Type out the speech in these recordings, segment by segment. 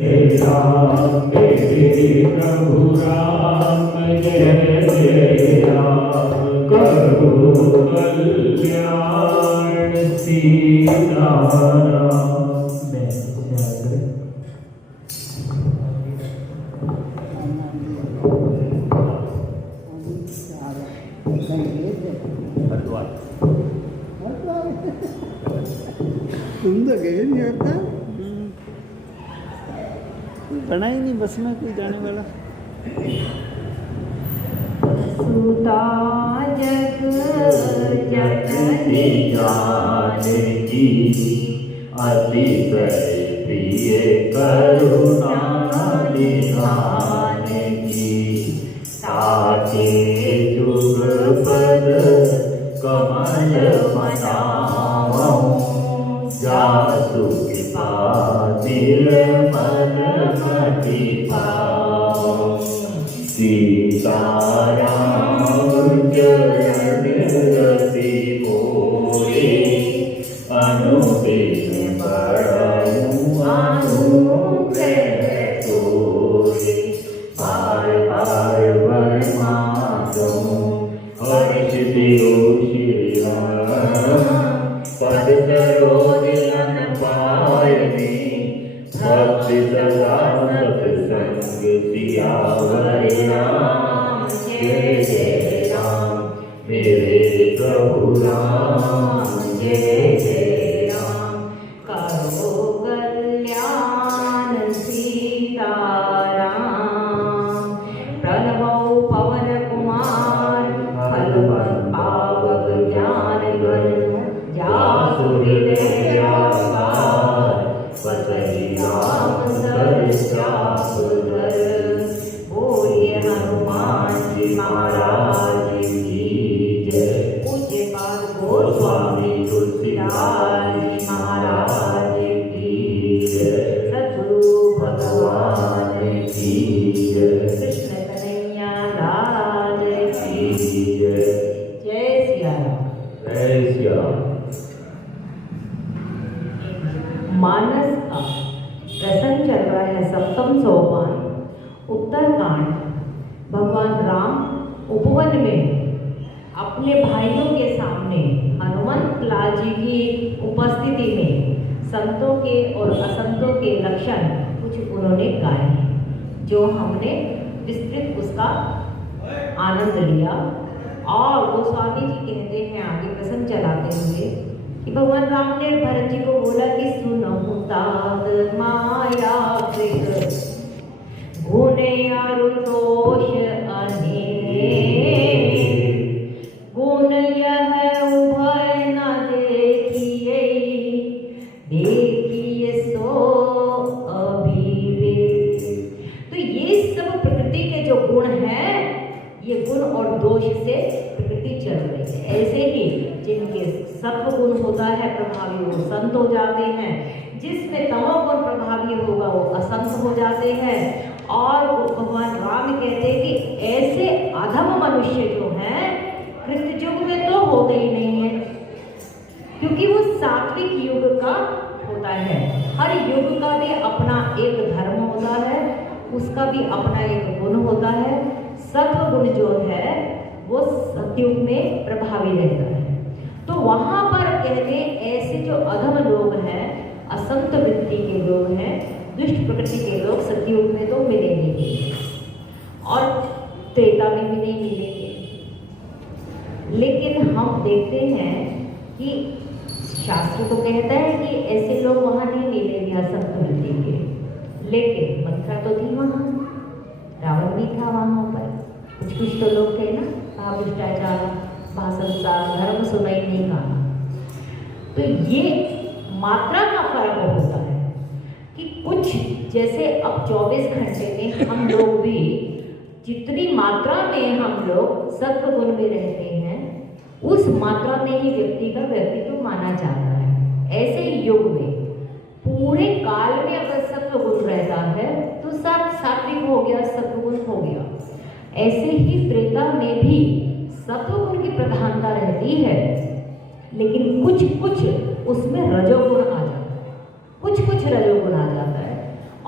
राम मेरे प्रभु राम जय जय राम करो कल्याण सीताराम। तुम तो गए नहीं होता, बना ही नहीं बस में कोई जाने वाला। सुता जग जननी जानकी अति प्रिय करुणा निधान की ताके जुग पद कमल मनाओ जासु कृपा निर्मल मति पाओ सीताराम चरण रति मोरे अनुदिन बड़ऊ अनुग्रह तोरे बार बार वरमातो हर्ष दियो श्री राम पद सरोदिन पायनी भक्ति सदा सत्संग सियावर राम जय जय राम मेरे प्रभु राम जय जय राम करो कल्याण सीताराम। प्रणवो पवन कुमार फल पावक ज्ञान गण जासु हृदय आकार बसहि राम सर श्याम धर। बोलिए हनुमान जी महाराज की जय। पूज्य पाद गोस्वामी तुलसीदास जी महाराज की जय। सद्गुरु भगवान की जय। कृष्ण कन्हैया लाल की जय जय सिया राम। जय श्री राम। मानस का प्रसंग चल रहा है, सप्तम सोपान उत्तरकांड। भगवान राम उपवन में अपने भाइयों के सामने हनुमंत लाल जी की उपस्थिति में संतों के और असंतों के लक्षण कुछ उन्होंने गाए हैं, जो हमने विस्तृत उसका आनंद लिया। और गोस्वामी जी कहते हैं आगे प्रसंग चलाते हुए कि भगवान राम ने भरत जी को बोला कि सुनो तात माया गुणे अरु दोष अनेक गुण यह उभय न देखिए देखिए सो अभिवेक। तो ये सब प्रकृति के जो गुण हैं, ये गुण और दोष से प्रकृति चल रही है। ऐसे ही जिनके सत्व गुण होता है प्रभावी, वो संत हो जाते हैं। जिसमें तमोगुण प्रभावी होगा वो असंत हो जाते हैं। और भगवान राम कहते हैं कि ऐसे अधम मनुष्य जो हैं कृतयुग में तो होते ही नहीं है, क्योंकि वो सात्विक युग का होता है। हर युग का भी अपना एक धर्म होता है, उसका भी अपना एक गुण होता है। सत्व गुण जो है वो सतयुग में प्रभावी रहता है। तो वहां पर कहते हैं ऐसे जो अधम लोग हैं, असंत वृत्ति के लोग हैं, दुष्ट प्रकृति के लोग सतयुग में तो मिलेंगे और त्रेता में भी नहीं मिलेंगे। लेकिन हम देखते हैं कि शास्त्र तो कहता है कि ऐसे लोग वहां नहीं मिलेंगे असंत वृत्ति के। लेकिन मंत्रा तो थी वहां, रावण भी था वहां पर, कुछ तो लोग थे ना, कहा भ्रष्टाचार भाषण धर्म सुनाई नहीं कहा। तो ये मात्रा का फर्क होता है कि कुछ जैसे अब 24 घंटे में हम लोग भी जितनी मात्रा में हम लोग सत्व गुण में रहते हैं, उस मात्रा में ही व्यक्ति का व्यक्तित्व माना जाता है। ऐसे युग में पूरे काल में अगर सत्व गुण रहता है तो सब सात्विक हो गया, सत्व गुण हो गया। ऐसे ही त्रेता में भी सत्व गुण की प्रधानता रहती है, लेकिन कुछ कुछ उसमें रजोगुण आ जाता है, कुछ कुछ रजोगुण आ जाता है।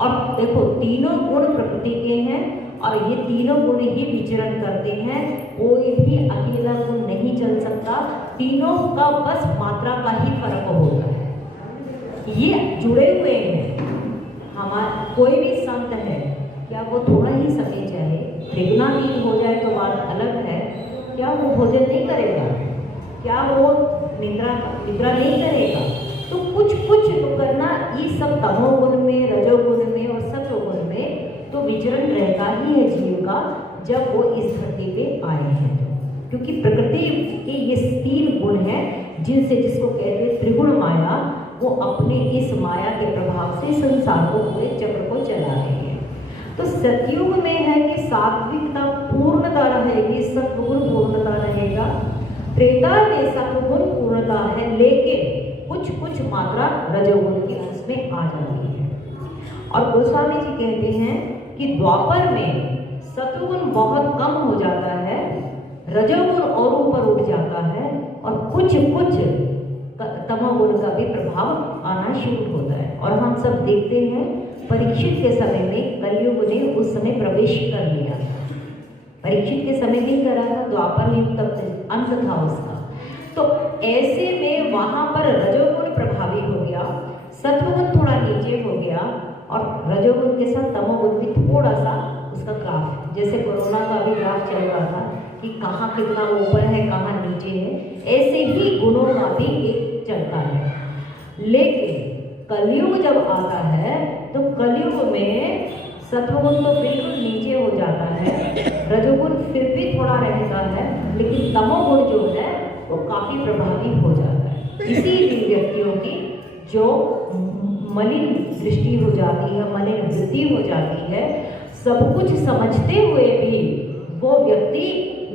और देखो तीनों गुण प्रकृति के हैं और ये तीनों गुण ही विचरण करते हैं, कोई भी अकेला गुण नहीं चल सकता, तीनों का बस मात्रा का ही फर्क होता है, ये जुड़े हुए हैं। हमारा कोई भी संत है, क्या वो थोड़ा ही समय चाहे त्रिगुणातीत हो जाए तो बात अलग है, क्या वो भोजन नहीं करेगा, क्या वो निद्रा नहीं करेगा, तो कुछ कुछ तो करना, ये सब तमोगुण में, रजोगुण में और सत्वगुण में तो विचरण रहता ही है जीव का, जब वो इस धरती पे आए हैं। क्योंकि प्रकृति के ये 3 गुण हैं जिनसे, जिसको कहते हैं त्रिगुण माया, वो अपने इस माया के प्रभाव से संसार को, पूरे चक्र को चला रहे हैं। तो सतयुग में है कि सात्विकता पूर्णता रहेगी, सत्वगुण पूर्णता रहेगा। त्रेता में सत्वगुण पूर्णता है, लेकिन कुछ कुछ मात्रा रजोगुण की उसमें आ जाती है। और गोस्वामी जी कहते हैं कि द्वापर में सत्वगुण बहुत कम हो जाता है, रजोगुण और ऊपर उठ जाता है, और कुछ कुछ तमोगुण का भी प्रभाव आना शुरू होता है। और हम सब देखते हैं परीक्षित के समय में कलयुग ने उस समय प्रवेश कर लिया, परीक्षित के समय नहीं करा था, द्वापर युग तक अंत था उसका। तो ऐसे में वहां पर रजोगुण प्रभावी हो गया, सत्वगुण थोड़ा नीचे हो गया, और रजोगुण के साथ तमोगुण भी थोड़ा सा उसका ग्राफ, जैसे कोरोना का भी ग्राफ चल रहा था कि कहाँ कितना ऊपर है कहाँ नीचे है, ऐसे ही गुणों का भी एक चलता है। लेकिन कलयुग जब आता है तो कलयुग में सत्वगुण तो बिल्कुल नीचे हो जाता है, रजोगुण फिर भी थोड़ा रहता है, लेकिन तमोगुण जो है वो काफी प्रभावी हो जाता है। इसीलिए व्यक्तियों की जो मलिन दृष्टि हो जाती है, मलिन वृत्ति हो जाती है, सब कुछ समझते हुए भी वो व्यक्ति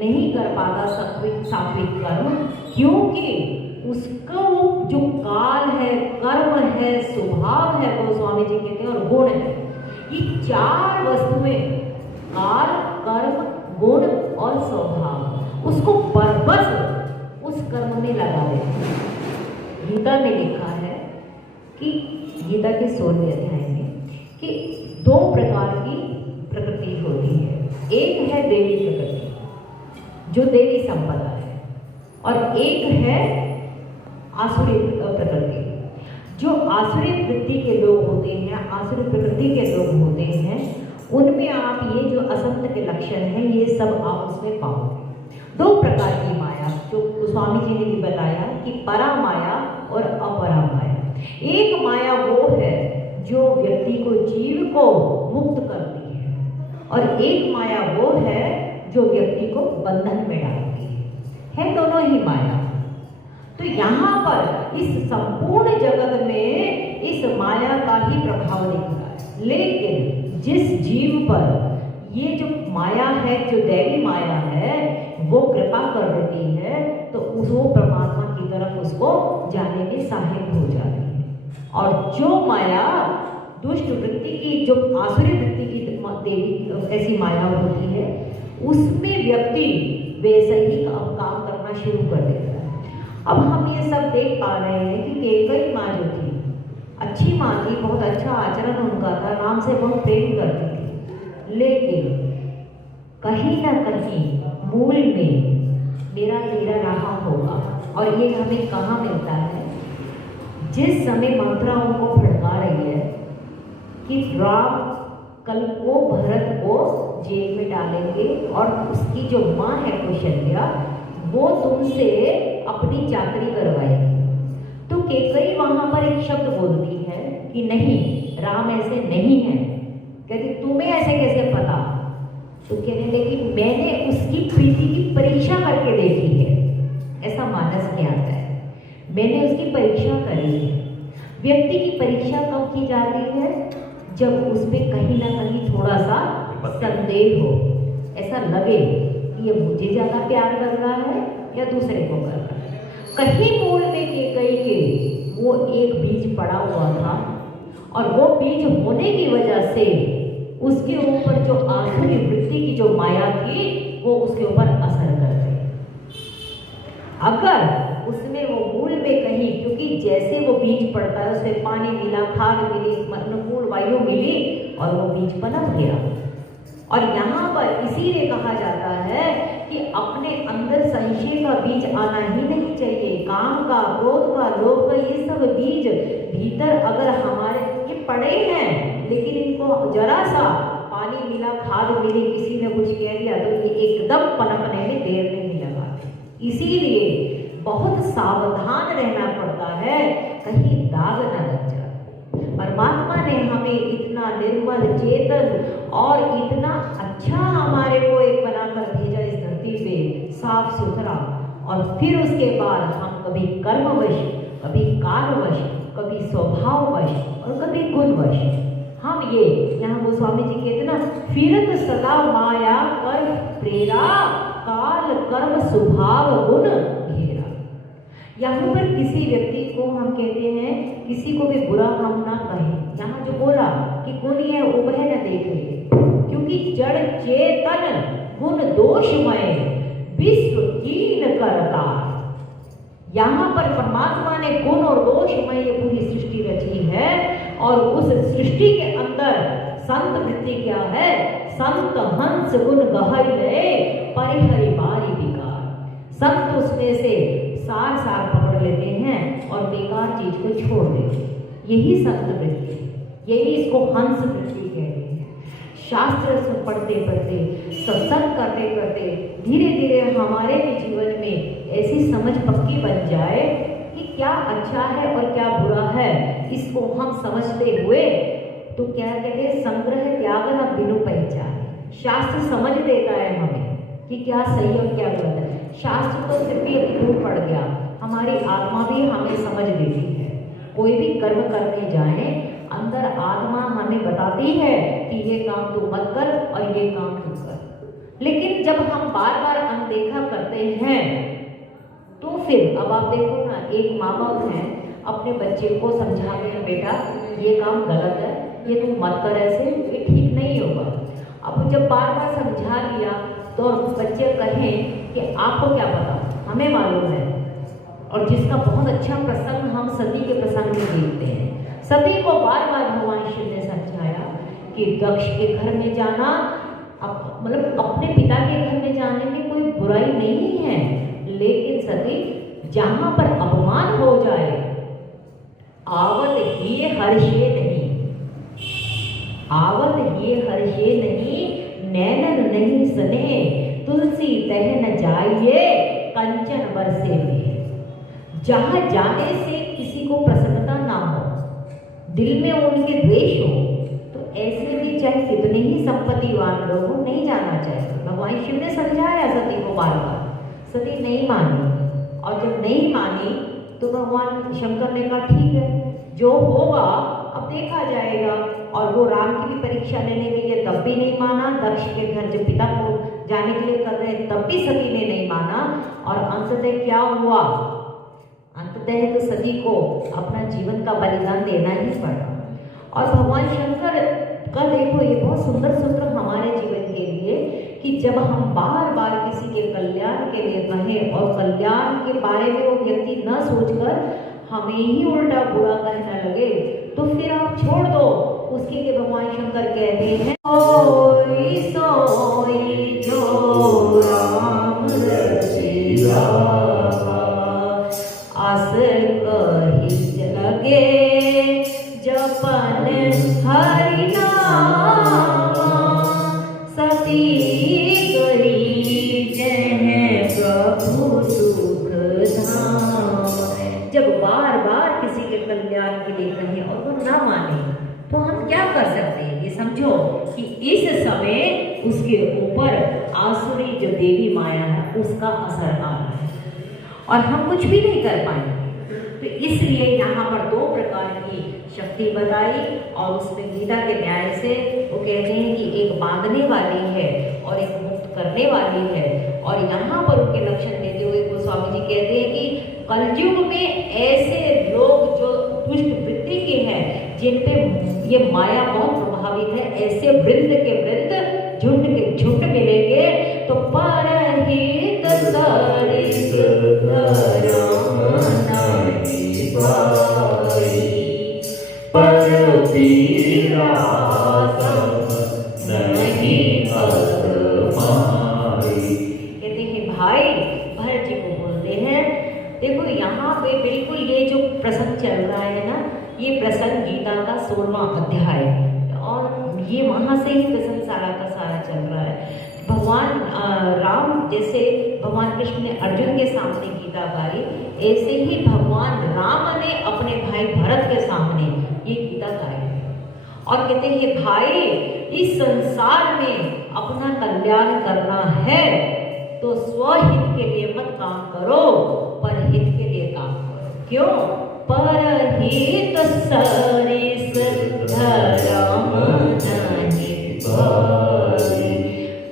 नहीं कर पाता सात्विक कर्म, क्योंकि उसका जो काल है, कर्म है, स्वभाव है, वो स्वामी जी कहते हैं, और गुण है, ये 4 वस्तुएं, काल, कर्म, गुण और स्वभाव, उसको बरबस उस कर्म में लगा देते। गीता में लिखा है कि गीता के 16वें अध्याय में कि 2 प्रकार की प्रकृति होती है, एक है देवी प्रकृति जो देवी संपदा है, और एक है आसुरी प्रकृति। जो आसुरी वृत्ति के लोग होते हैं, आसुरी प्रकृति के लोग होते हैं, उनमें आप ये जो असंत के लक्षण हैं ये सब आप उसमें पाओगे। 2 प्रकार की माया जो स्वामी जी ने भी बताया कि परा माया और अपरा माया। एक माया वो है जो व्यक्ति को, जीव को मुक्त करती है, और एक माया वो है जो व्यक्ति को बंधन में डालती है दोनों ही माया। तो यहाँ पर इस संपूर्ण जगत में इस माया का ही प्रभाव दिख रहा है, लेकिन जिस जीव पर ये जो माया है, जो दैवी माया है, वो कृपा कर देती है, तो वो परमात्मा की तरफ उसको जाने में सहायक हो जाती है। और जो माया दुष्ट वृत्ति की, जो आसुरी वृत्ति की देवी ऐसी माया होती है, उसमें व्यक्ति वैसे ही काम करना शुरू कर देता है। अब हम ये सब देख पा रहे हैं कि केकई माँ जो थी, अच्छी माँ थी, बहुत अच्छा आचरण उनका था, राम से बहुत प्रेम करती थी, लेकिन कहीं ना कहीं मूल में मेरा तेरा रहा होगा। और ये हमें कहाँ मिलता है? जिस समय मंत्रा उनको भड़का रही है कि राम कल को भरत को जेल में डालेंगे, और उसकी जो माँ है कौशल्या, वो तुमसे अपनी चाकरी करवाएगी, तो केकई वहां पर एक शब्द बोलती है कि नहीं, राम ऐसे नहीं है। कहती तुम्हें ऐसे कैसे पता? तो कहने लगी मैंने उसकी प्रीति की परीक्षा करके देखी है, ऐसा मानस में आता है, मैंने उसकी परीक्षा करी है। व्यक्ति की परीक्षा कब की जाती है? जब उसमें कहीं ना कहीं थोड़ा सा संदेह हो, ऐसा लगे कि ये मुझे ज्यादा प्यार कर रहा है या दूसरे को कर रहा है। कहीं मूल में केकई के वो एक बीज पड़ा हुआ था, और वो बीज होने की वजह से उसके ऊपर जो आसुरी वृत्ति की जो माया थी वो उसके ऊपर असर कर गई। अगर उसमें वो मूल में कहीं, क्योंकि जैसे वो बीज पड़ता है उसमें पानी मिला, खाद मिली, अनुकूल वायु मिली, और वो बीज पनप गया। और यहाँ पर इसीलिए कहा जाता है कि अपने अंदर संशय का बीज आना ही नहीं चाहिए। काम का, क्रोध का, लोभ का, ये सब बीज भीतर अगर हमारे ये पड़े हैं, लेकिन इनको जरा सा पानी मिला, खाद मिली, किसी ने कुछ कह दिया तो ये एकदम पनपने में देर नहीं लगाते। इसीलिए बहुत सावधान रहना पड़ता है, कहीं दाग न लग जाए। परमात्मा ने हमें इतना निर्मल, चेतन और इतना अच्छा हमारे को एक बनाकर भेजा इस धरती पे, साफ सुथरा। और फिर उसके बाद हम कभी कर्मवश, कभी कालवश, कभी स्वभाववश और कभी गुणवश हम ये, यहाँ गोस्वामी जी कहते ना, फिरत सदा माया कर्म प्रेरा, काल कर्म स्वभाव गुण घेरा। यहाँ पर किसी व्यक्ति को हम कहते हैं, किसी को भी बुरा हम ना कहें। यहाँ जो बोला कि गुण है उभय न देखे, क्योंकि जड़ चेतन गुण दोषमय विश्व कीन करता। यहाँ पर परमात्मा ने गुण और दोषमय ये पूरी सृष्टि रची है, और उस सृष्टि के अंदर संत वृत्ति क्या है? संत हंस गुण गहरे परिहरि बारी विकार। संत उसमें से सार सार पकड़ लेते हैं और बेकार चीज को छोड़ देते हैं। यही संत वृत्ति, यही इसको हंस वृत्ति कहते हैं। शास्त्र पढ़ते पढ़ते, सत्संग करते करते धीरे धीरे हमारे भी जीवन में ऐसी समझ पक्की बन जाए कि क्या अच्छा है और क्या बुरा है, इसको हम समझते हुए तो क्या कहते हैं, संग्रह त्याग न बिनु पहचान। शास्त्र समझ देता है हमें कि क्या सही और क्या गलत है। शास्त्र तो फिर भी अभी दूर पड़ गया, हमारी आत्मा भी हमें समझ देती है। कोई भी कर्म करने जाए, अंदर आत्मा हमें बताती है कि ये काम तू मत कर और ये काम तू कर। लेकिन जब हम बार बार अनदेखा करते हैं तो फिर अब आप देखो ना, एक माँ बाप है अपने बच्चे को समझाते हैं, बेटा ये काम गलत है, ये तू मत कर, ऐसे ये ठीक नहीं होगा। अब जब बार बार समझा लिया तो बच्चे कहें कि आपको क्या पता, हमें मालूम है। और जिसका बहुत अच्छा प्रसंग हम सती के प्रसंग में देखते हैं, सती को बार बार भगवान शिव ने समझाया कि दक्ष के घर में जाना, मतलब अपने पिता के घर में जाने में कोई बुराई नहीं है, लेकिन सती जहां पर अपमान हो जाए, आवत ये हर्षे नहीं, आवत ये हर्षे नहीं, नैनन नहीं सने, तुलसी तह न जाइए कंचन बरसे में। जहां जाने से किसी को प्रसन्नता ना हो, दिल में उनके द्वेष हो, तो ऐसे भी चाहे कितने ही संपत्तिवान लोग हो, नहीं जाना चाहिए। भगवान शिव ने समझाया सती को बार बार, सती नहीं मानी। और जब नहीं मानी तो भगवान शंकर ने कहा ठीक है, जो होगा अब देखा जाएगा। और वो राम की भी परीक्षा लेने गई है, तब भी नहीं माना। दक्ष के घर जो पिता को जाने के लिए कर रहे हैं, तब भी सती ने नहीं माना। और अंततः क्या हुआ? अंततः तो सती को अपना जीवन का बलिदान देना ही पड़ा। और भगवान शंकर का देखो ये बहुत सुंदर सूत्र हमारे जीवन के लिए, कि जब हम बार बार किसी के कल्याण के लिए कहें और कल्याण के बारे में वो व्यक्ति न सोचकर हमें ही उल्टा बुरा कहने लगे, तो फिर आप छोड़ दो। उसके लिए भगवान शंकर कहते हैं, सोई सोई जो राम रचिया, आस कही लगे जपन हरि नाम, सती गई जह प्रभु सुख धाम। जब बार बार किसी के कल्याण के लिए कहें और वो ना माने, तो हम क्या कर सकते हैं? ये समझो कि इस समय उसके ऊपर आसुरी जो देवी माया है उसका असर आ रहा है और हम कुछ भी नहीं कर पाएंगे। तो इसलिए यहाँ पर दो प्रकार की शक्ति बताई, और उसमें गीता के न्याय से वो कहते हैं कि एक बांधने वाली है और एक मुक्त करने वाली है। और यहाँ पर उनके लक्षण देते हुए गोस्वामी जी कहते हैं कि कलयुग में ऐसे लोग जो दुष्ट वृत्ति के हैं, जिन पे ये माया बहुत प्रभावित है, ऐसे वृंद के वृंद, झुंड के झुंड मिलेंगे, तो परहित सरिस पर पीरा प्रसंग गीता का 16वां अध्याय, और ये वहाँ से ही प्रसंग सारा का सारा चल रहा है। भगवान राम, जैसे भगवान कृष्ण ने अर्जुन के सामने गीता गाई, ऐसे ही भगवान राम ने अपने भाई भरत के सामने ये गीता गाई और कहते हैं भाई, इस संसार में अपना कल्याण करना है तो स्वहित के लिए मत काम करो, परहित के लिए काम करो। क्यों? परहित सरिस धर्म नहीं पाई।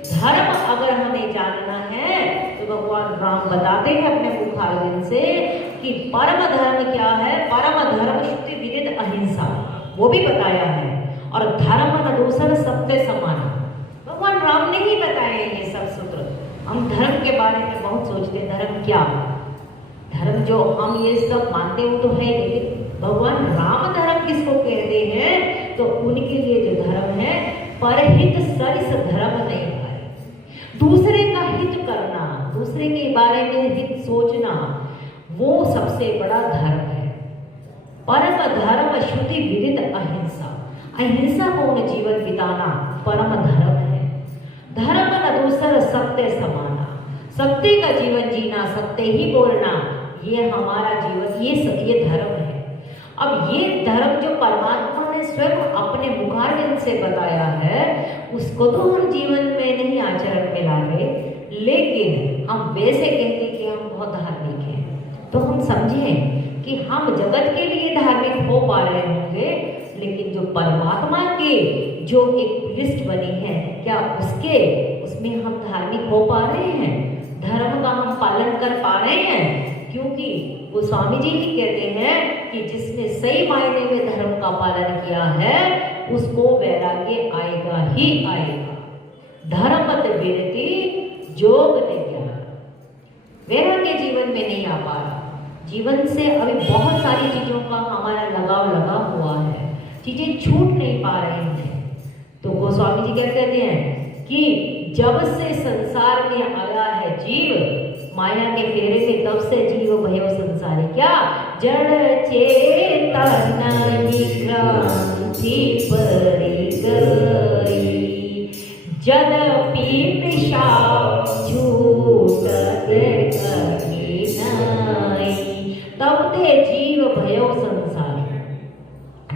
धर्म अगर हमें जानना है तो भगवान राम बताते हैं अपने मुखारविंद से कि परम धर्म क्या है। परम धर्म शुद्धि विदित अहिंसा, वो भी बताया है, और धर्म न दूसर सत्य समान। भगवान राम ने ही बताया ये सब सूत्र। हम धर्म के बारे में बहुत सोचते हैं, धर्म क्या? धर्म जो हम ये सब मानते हो तो है, लेकिन भगवान राम धर्म किसको कहते हैं? तो उनके लिए जो धर्म है, परहित सरिस धर्म नहीं है। दूसरे का हित करना, दूसरे के बारे में हित सोचना, वो सबसे बड़ा धर्म है। परम धर्म शुद्धि विदित अहिंसा, अहिंसा पूर्ण जीवन बिताना परम धर्म है। धर्म न दूसर सत्य समाना, सत्य का जीवन जीना, सत्य ही बोलना, ये हमारा जीवन, ये धर्म है। अब ये धर्म जो परमात्मा ने स्वयं अपने मुखारविंद से बताया है, उसको तो हम जीवन में नहीं आचरण में ला रहे, लेकिन हम वैसे कहते कि हम बहुत धार्मिक हैं, तो हम समझें कि हम जगत के लिए धार्मिक हो पा रहे होंगे, लेकिन जो परमात्मा के जो एक लिस्ट बनी है, क्या उसमें हम धार्मिक हो पा रहे हैं? धर्म का हम पालन कर पा रहे हैं? क्योंकि वो स्वामी जी ही कहते हैं कि जिसने सही मायने में धर्म का पालन किया है, उसको वैराग्य आएगा ही आएगा। धर्मत विरति जोग नहीं, वैराग्य जीवन में नहीं आ पा रहा। जीवन से अभी बहुत सारी चीजों का हमारा लगाव लगा हुआ है, चीजें छूट नहीं पा रही हैं। तो गोस्वामी जी क्या कहते हैं कि जब से संसार में आया है जीव, माया के फेरे में, तब से जीव भयो संसारी। क्या? जड़ चेतन विक्रांति परि गई, जदपि पिशा छूटत कहीं नहीं, तब ते जीव भयो संसारी।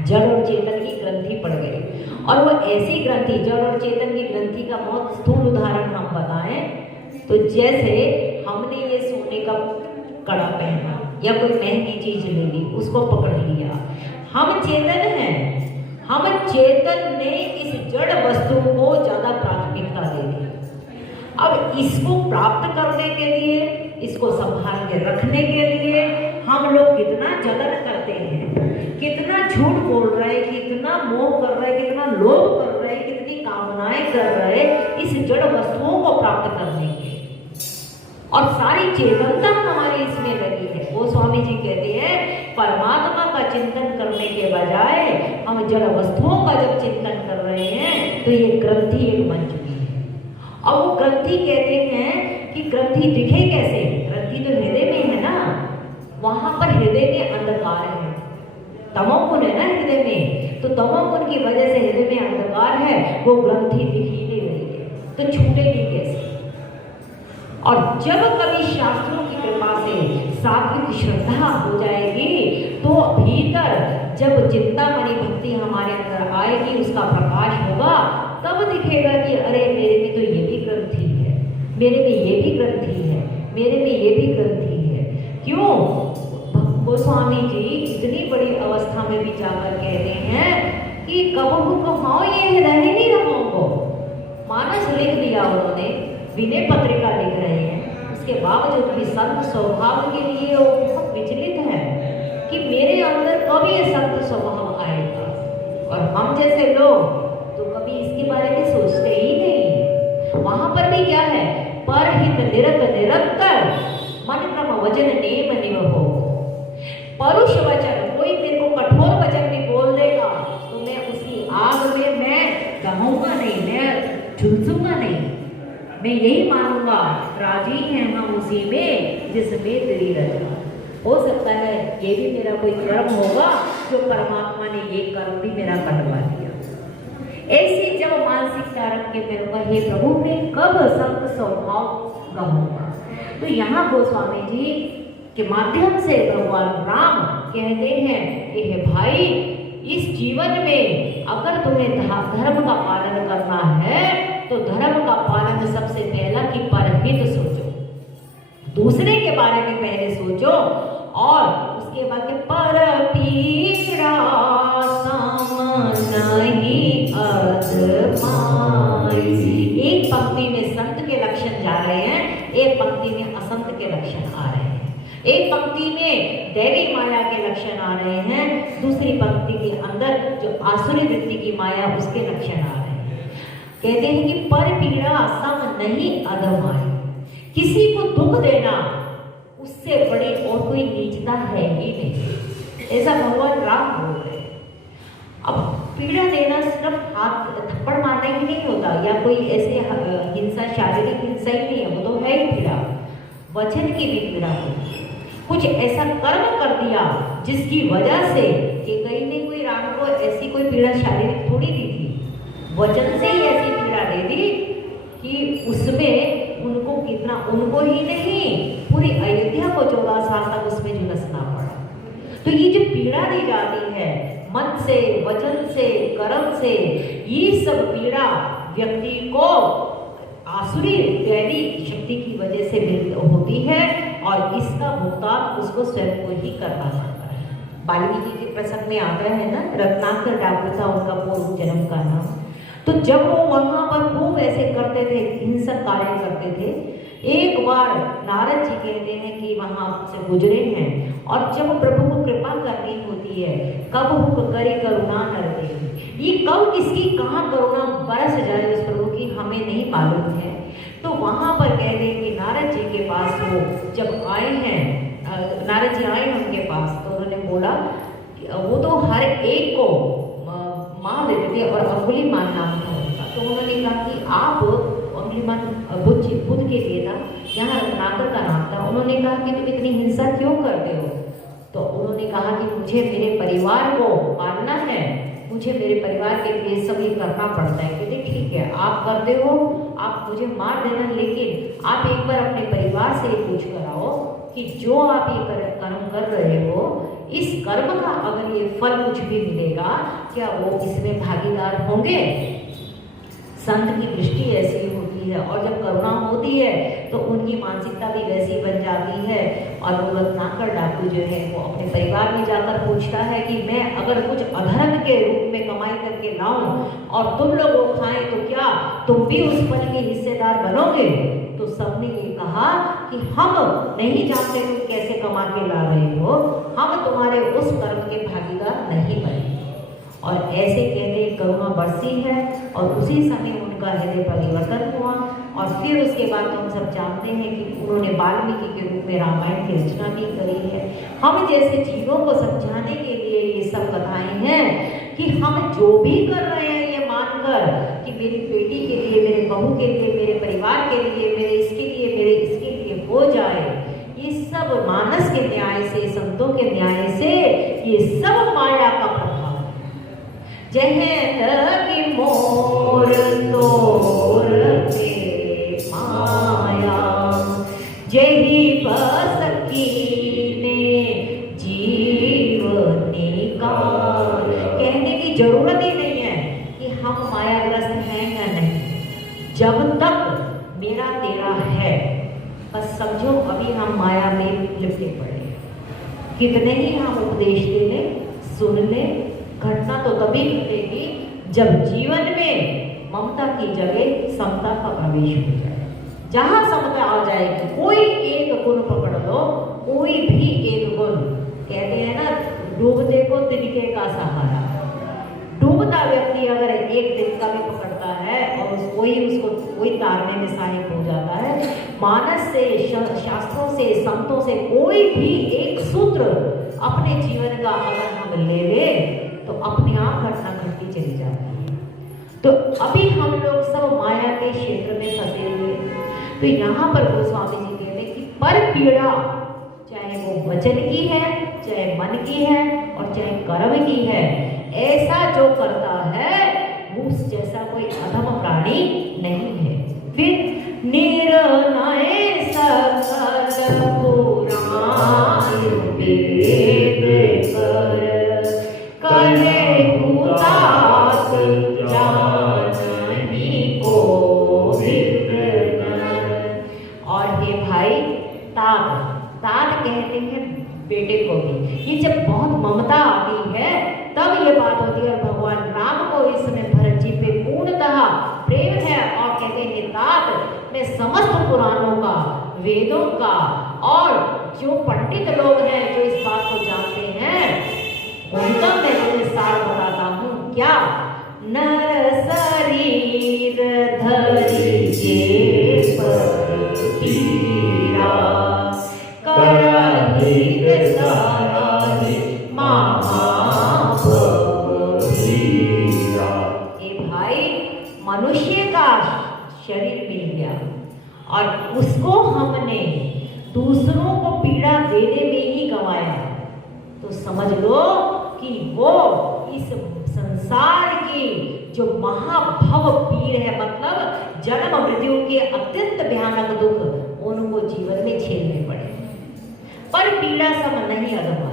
जड़ और चेतन की ग्रंथि पड़ गई, और वो ऐसी ग्रंथि, जड़ और चेतन की ग्रंथि का बहुत स्थूल उदाहरण हम बताएं तो जैसे हमने ये सोने का कड़ा पहना या कोई महंगी चीज ले ली, उसको पकड़ लिया, हम चेतन हैं, हम चेतन ने इस जड़ वस्तु को ज्यादा प्राथमिकता दे दी। अब इसको प्राप्त करने के लिए, इसको संभाल के रखने के लिए हम लोग कितना जतन करते हैं, कितना झूठ बोल रहे हैं, कितना मोह कर रहे हैं, कितना लोभ कर रहे हैं, कितनी कामनाएं कर रहे हैं इस जड़ वस्तुओं को प्राप्त करने की, और सारी चेतनता हमारी इसमें लगी है। वो स्वामी जी कहते हैं परमात्मा का चिंतन करने के बजाय हम जड़ वस्तुओं का जब चिंतन कर रहे हैं तो ये ग्रंथि एक बन चुकी है। और वो ग्रंथि कहते हैं कि ग्रंथि दिखे कैसे? ग्रंथि तो हृदय में है ना, वहां पर हृदय में अंधकार है, तमोगुण है ना हृदय में, तो तमोगुण की वजह से हृदय में अंधकार है, वो ग्रंथि दिख ही नहीं रही है, तो छूटेगी कैसे? और जब कभी शास्त्रों की कृपा से सात्विक श्रद्धा हो जाएगी तो भीतर जब चिंतामणि भक्ति हमारे अंदर आएगी, उसका प्रकाश होगा, तब दिखेगा कि अरे मेरे में तो ये भी ग्रंथि है, मेरे में ये भी ग्रंथि है, मेरे में ये भी ग्रंथि है। क्यों? गोस्वामी जी इतनी बड़ी अवस्था में भी जाकर कहते हैं कि कबहू कहो ये हृदय नहीं रखोगो। मानस लिख दिया उन्होंने, विनय पत्रिका लिख रहे हैं, उसके बावजूद भी संत स्वभाव के लिए वो बहुत विचलित है कि मेरे अंदर कब ये संत स्वभाव आएगा। और हम जैसे लोग तो कभी इसके बारे में सोचते ही नहीं। वहां पर भी क्या है? परहित निरत निरंतर मन क्रम वचन नेम निव हो। परुष वचन, कोई मेरे को कठोर वचन भी बोल देगा तो मैं उसकी आग में मैं दमूंगा नहीं, मैं झुलसूंगा नहीं, मैं यही मानूंगा राजी हैं हम उसी में जिसमें तेरी रचना। हो सकता है ये भी मेरा कोई कर्म होगा जो परमात्मा ने ये कर्म भी मेरा कटवा दिया। ऐसी जब मानसिकता रख के मैं कहूँगा, हे प्रभु मैं कब संत स्वभाव गवाऊंगा। तो यहाँ गोस्वामी जी के माध्यम से भगवान राम कहते हैं कि हे भाई, इस जीवन में अगर तुम्हें धर्म का पालन करना है तो धर्म का पालन सबसे पहला कि परहित सोचो, दूसरे के बारे में पहले सोचो, और उसके बाद के पर पीड़ा सम नहीं अधमाई। एक पंक्ति में संत के लक्षण जा रहे हैं, एक पंक्ति में असंत के लक्षण आ रहे हैं, एक पंक्ति में दैवी माया के लक्षण आ रहे हैं, दूसरी पंक्ति के अंदर जो आसुरी वृत्ति की माया उसके लक्षण आ रहे हैं। कहते हैं कि पर पीड़ा सम नहीं अधमाई। किसी को दुख देना उससे बड़ी और कोई नीचता है ही नहीं, ऐसा भगवान राम बोल रहे हैं। अब पीड़ा देना सिर्फ हाथ थप्पड़ मारना ही नहीं होता, या कोई ऐसे हिंसा, शारीरिक हिंसा ही नहीं है, वो तो है ही पीड़ा। वचन की भी पीड़ा होती है। कुछ ऐसा कर्म कर दिया जिसकी वजह से, कि कहीं ने कोई राम को ऐसी कोई पीड़ा शारीरिक थोड़ी दी थी, वचन से ही ऐसी पीड़ा दे दी कि उसमें उनको कितना, उनको ही नहीं पूरी अयोध्या को 14 साल तक उसमें झुलसना पड़ा। तो ये जो पीड़ा दी जाती है मन से, वचन से, कर्म से, ये सब पीड़ा व्यक्ति को आसुरी दैवी शक्ति की वजह से होती है, और इसका भुगतान उसको स्वयं को ही करना पड़ता है। वाल्मीकि के प्रसंग में आता है ना, रत्नाकर डाकू था उनका पूर्व जन्म का नाम। तो जब वो वहां पर खूब ऐसे करते थे, हिंसक कार्य करते थे, एक बार नारद जी कहते हैं कि वहां से गुजरे हैं, और जब प्रभु को कृपा करनी होती है, कब हुक करी करुणा नर देवी, ये कब किसकी कहाँ करुणा बरस जाए उस प्रभु की हमें नहीं मालूम है। तो वहां पर कहते हैं कि नारद जी के पास वो जब आए हैं, नारद जी आए उनके पास, तो उन्होंने बोला, वो तो हर एक को मार देते थे और अंगुलीमान नाम था उनका। तो उन्होंने कहा कि आप अंगुलीमान बुद्ध के लिए था, यहाँ रत्नाकर का नाम था। उन्होंने कहा कि तुम इतनी हिंसा क्यों करते हो? तो उन्होंने कहा कि मुझे मेरे परिवार को मारना है, मुझे मेरे परिवार के लिए सब ये करना पड़ता है। कहते ठीक है, आप करते हो, आप मुझे मार देना, लेकिन आप एक बार अपने परिवार से पूछ कर आओ कि जो आप ये कर्म कर रहे हो, इस कर्म का अगर ये फल कुछ भी मिलेगा, क्या वो इसमें भागीदार होंगे? संत की दृष्टि ऐसी होती है, और जब करुणा होती है तो उनकी मानसिकता भी वैसी बन जाती है। और वो रत्नाकर डाकू जो है वो अपने परिवार में जाकर पूछता है कि मैं अगर कुछ अधर्म के रूप में कमाई करके लाऊं और तुम लोग वो खाएं, तो क्या तुम भी उस फल के हिस्सेदार बनोगे? तो सबने ये कहा कि हम नहीं जानते तुम कैसे कमा के ला रहे हो, हम तुम्हारे उस कर्म के भागीदार नहीं बने। और ऐसे कहते करुणा बरसी है, और उसी समय उनका हृदय परिवर्तन हुआ। और फिर उसके बाद तो हम सब जानते हैं कि उन्होंने वाल्मीकि के रूप में रामायण की रचना भी करी है। हम जैसे जीवों को समझाने के लिए ये सब कथाएं हैं कि हम जो भी कर रहे हैं ये मानकर कि मेरी बेटी के लिए, मेरे बहू के लिए, मेरे परिवार के लिए, मेरे इसके लिए, मेरे इसके लिए हो जाए, ये सब मानस के न्याय से, संतों के न्याय से, ये सब माया का प्रभाव। जह की मोर तोरते माया, जही बस कीने जीवनी का। कहने की जरूरत ही नहीं है कि हम मायाग्रस्त हैं या नहीं, जब तक मेरा तेरा है, बस समझो अभी हम माया में लिपटे पड़े। कितने ही हम उपदेश दे लें, सुन लें, घटना तो तभी घटेगी जब जीवन में ममता की जगह समता का प्रवेश हो जाए। जहां समता आ जाएगी, कोई एक गुण पकड़ लो, कोई भी एक गुण, कहते हैं ना डूबते को तिनके का सहारा। डूबता व्यक्ति अगर एक तिनका भी पकड़ता है और उसको तारने में सहायक हो जाता है। मानस से, शास्त्रों से, संतों से कोई भी एक सूत्र अपने जीवन का अगर हम ले ले तो अपने आप घटना घटती चली जाती है। तो अभी हम लोग सब माया के क्षेत्र में फंसे हुए। तो यहाँ पर गोस्वामी जी कहते हैं कि पर पीड़ा, चाहे चाहे वो वचन की है, चाहे मन की है और चाहे कर्म की है। ऐसा जो करता है मूस जैसा कोई अधम प्राणी नहीं है। फिर निर्णय सकल पुराण वेद कर करे हुतास जानहि को विद। और हे भाई, तात कहते हैं बेटे को भी। ये जब बहुत ममता आती है तब ये बात होती है। और भगवान राम को इसमें भरत जी पे पूर्णतः प्रेम है और कहते हैं तात, मैं समस्त पुराणों का, वेदों का और जो पंडित लोग हैं जो इस बात को जानते हैं उनका मैं तुम्हें सार बताता हूँ। क्या? नर शरीर धरि जे पीरा करहित साराहि महाभीरा। ए भाई, मनुष्य का शरीर मिल गया और उसको हमने दूसरों को पीड़ा देने में ही गंवाया, तो समझ लो कि वो इस संसार की जो महाभव पीड़ है, मतलब जन्म मृत्यु के अत्यंत भयानक दुख उनको जीवन में झेलने पड़े। पर पीड़ा सब नहीं अधमा।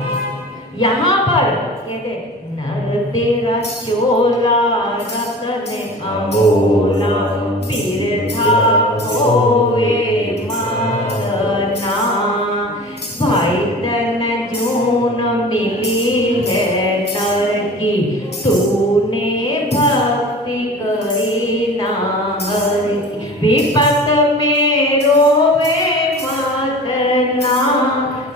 यहाँ पर कहते नर तेरा चोला रतन अमोला पीर था होवे मरना। भाई तन जून मिली है नर की, तूने भक्ति करी ना हर की। विपत में रोवे मत ना,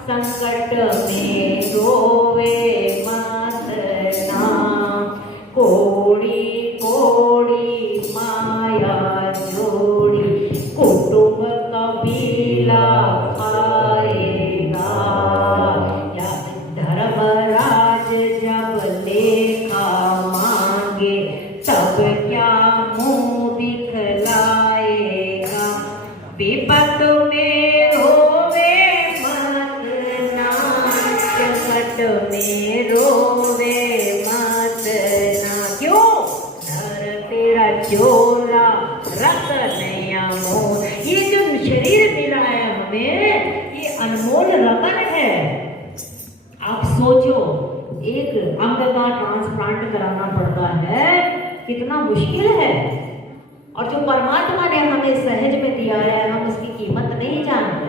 संकट में रोवे मत ना। कोड़ी कोड़ी माया जोड़ी, कुटुंब कबीला खाएगा। या धर्मराज जब लेखा मांगे तब क्या मुंह दिखलाएगा। विपत में रोवे मत ना, संकट में रोवे मत ना। क्यों? नर तेरा चोला रतन अमोल। ये जो शरीर मिला है हमें, ये अनमोल रतन है। आप सोचो, एक अंग का ट्रांसप्लांट कराना पड़ता है, कितना मुश्किल है। और जो परमात्मा ने हमें सहज में दिया है, हम उसकी कीमत नहीं जानते।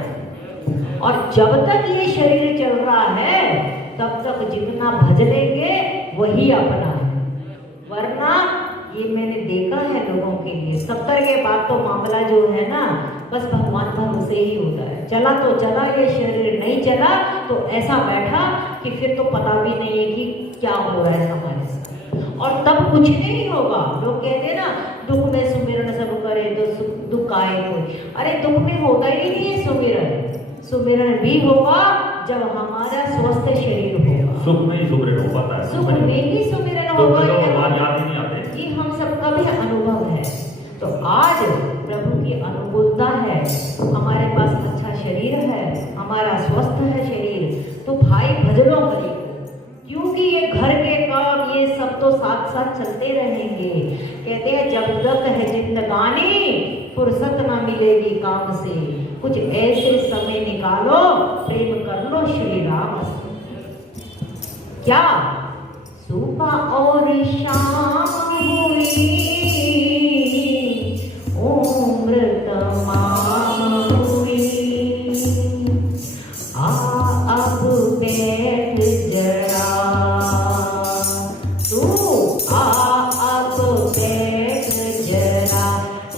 और जब तक ये शरीर चल रहा है तब तक जितना भज लेंगे वही अपना है, वरना ये मैंने देखा है लोगों के लिए 70 के बाद तो मामला जो है ना, बस भगवान भरोसे ही होता है। चला तो चला ये शरीर, नहीं चला तो ऐसा बैठा कि फिर तो पता भी नहीं है कि क्या हो रहा है हमारे साथ। और तब कुछ नहीं होगा। लोग कहते हैं ना, दुख में सुमिरन सब करे तो दुख आए कोई। अरे दुख में होता ही नहीं है सुमिरन। सुमिरन भी होगा जब हमारा स्वस्थ शरीर होगा। सुख में ही सुमिरन हो पाता है, सुख में ही सुमिरन होगा। ये हम सबका भी अनुभव है। तो आज प्रभु की अनुकूलता है, हमारे पास अच्छा शरीर है, हमारा स्वस्थ है शरीर, तो भाई भजनो हरि को। क्योंकि ये घर के काम ये सब तो साथ साथ चलते रहेंगे। कहते हैं जब तक है जिंदगानी फुर्सत ना मिलेगी काम से, कुछ ऐसे समय निकालो, प्रेम कर लो श्री राम से। क्या सुबह और शाम हुई उम्र तमाम हुई, अब बैठ जरा तू, अब बैठ जरा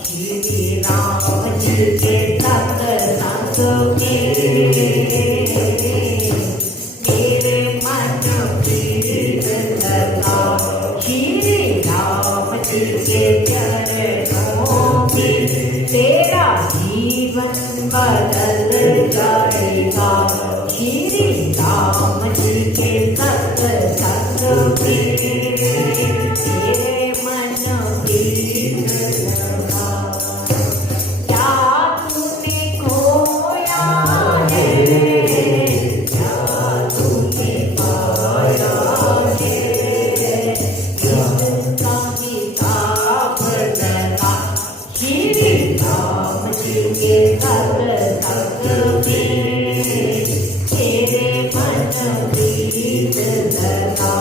श्री राम जी के सत्संग में, मेरे मन प्रीत लगा श्री राम जी के चरणों में, तेरा जीवन बदल जाएगा श्री राम जी के सत्संग में, तेरे मन प्रीत लगा। क्या तूने खोया है श्री राम जी के सत्संग में तेरे मन प्रीत लगा,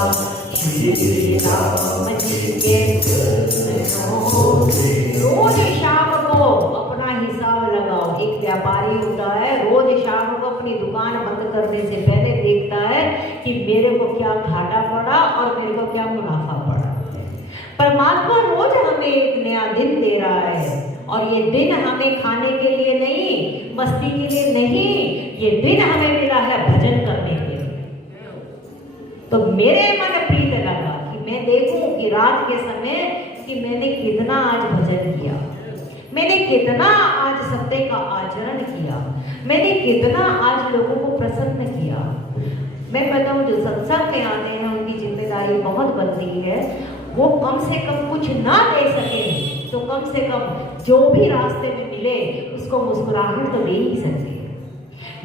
श्री राम जी के चरणों में। रोज शाम को अपना हिसाब लगाओ। एक व्यापारी होता है, रोज शाम को अपनी दुकान बंद करने से पहले देखता है कि मेरे को क्या घाटा पड़ा और मेरे को क्या मुनाफा पड़ा। परमात्मा रोज हमें एक नया दिन दे रहा है, और ये दिन हमें खाने के लिए नहीं, मस्ती के लिए नहीं, ये दिन हमें मिला है भजन करने के लिए। तो मेरे मन प्रीत लगा कि मैं देखूं कि रात के समय कि मैंने कितना आज भजन किया, मैंने कितना आज सत्य का आचरण किया, मैंने कितना आज लोगों को प्रसन्न किया। मैं बताऊं, जो सत्संग में आते हैं उनकी जिम्मेदारी बहुत बनती है। वो कम से कम कुछ ना दे सके तो कम से कम जो भी रास्ते में मिले उसको मुस्कुराहट तो दे ही सकते।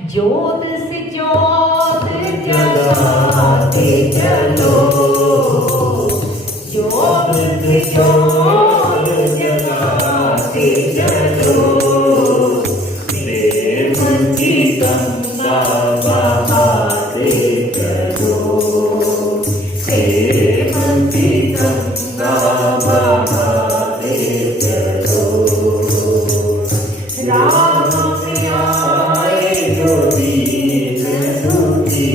ज्योत से ज्योत जलाते चलो, ज्योत से ज्योत जलाते चलो, प्रेम की गंगा बहाते चलो, प्रेम की गंगा बहाते चलो। राम से आए जो दीन दुखी,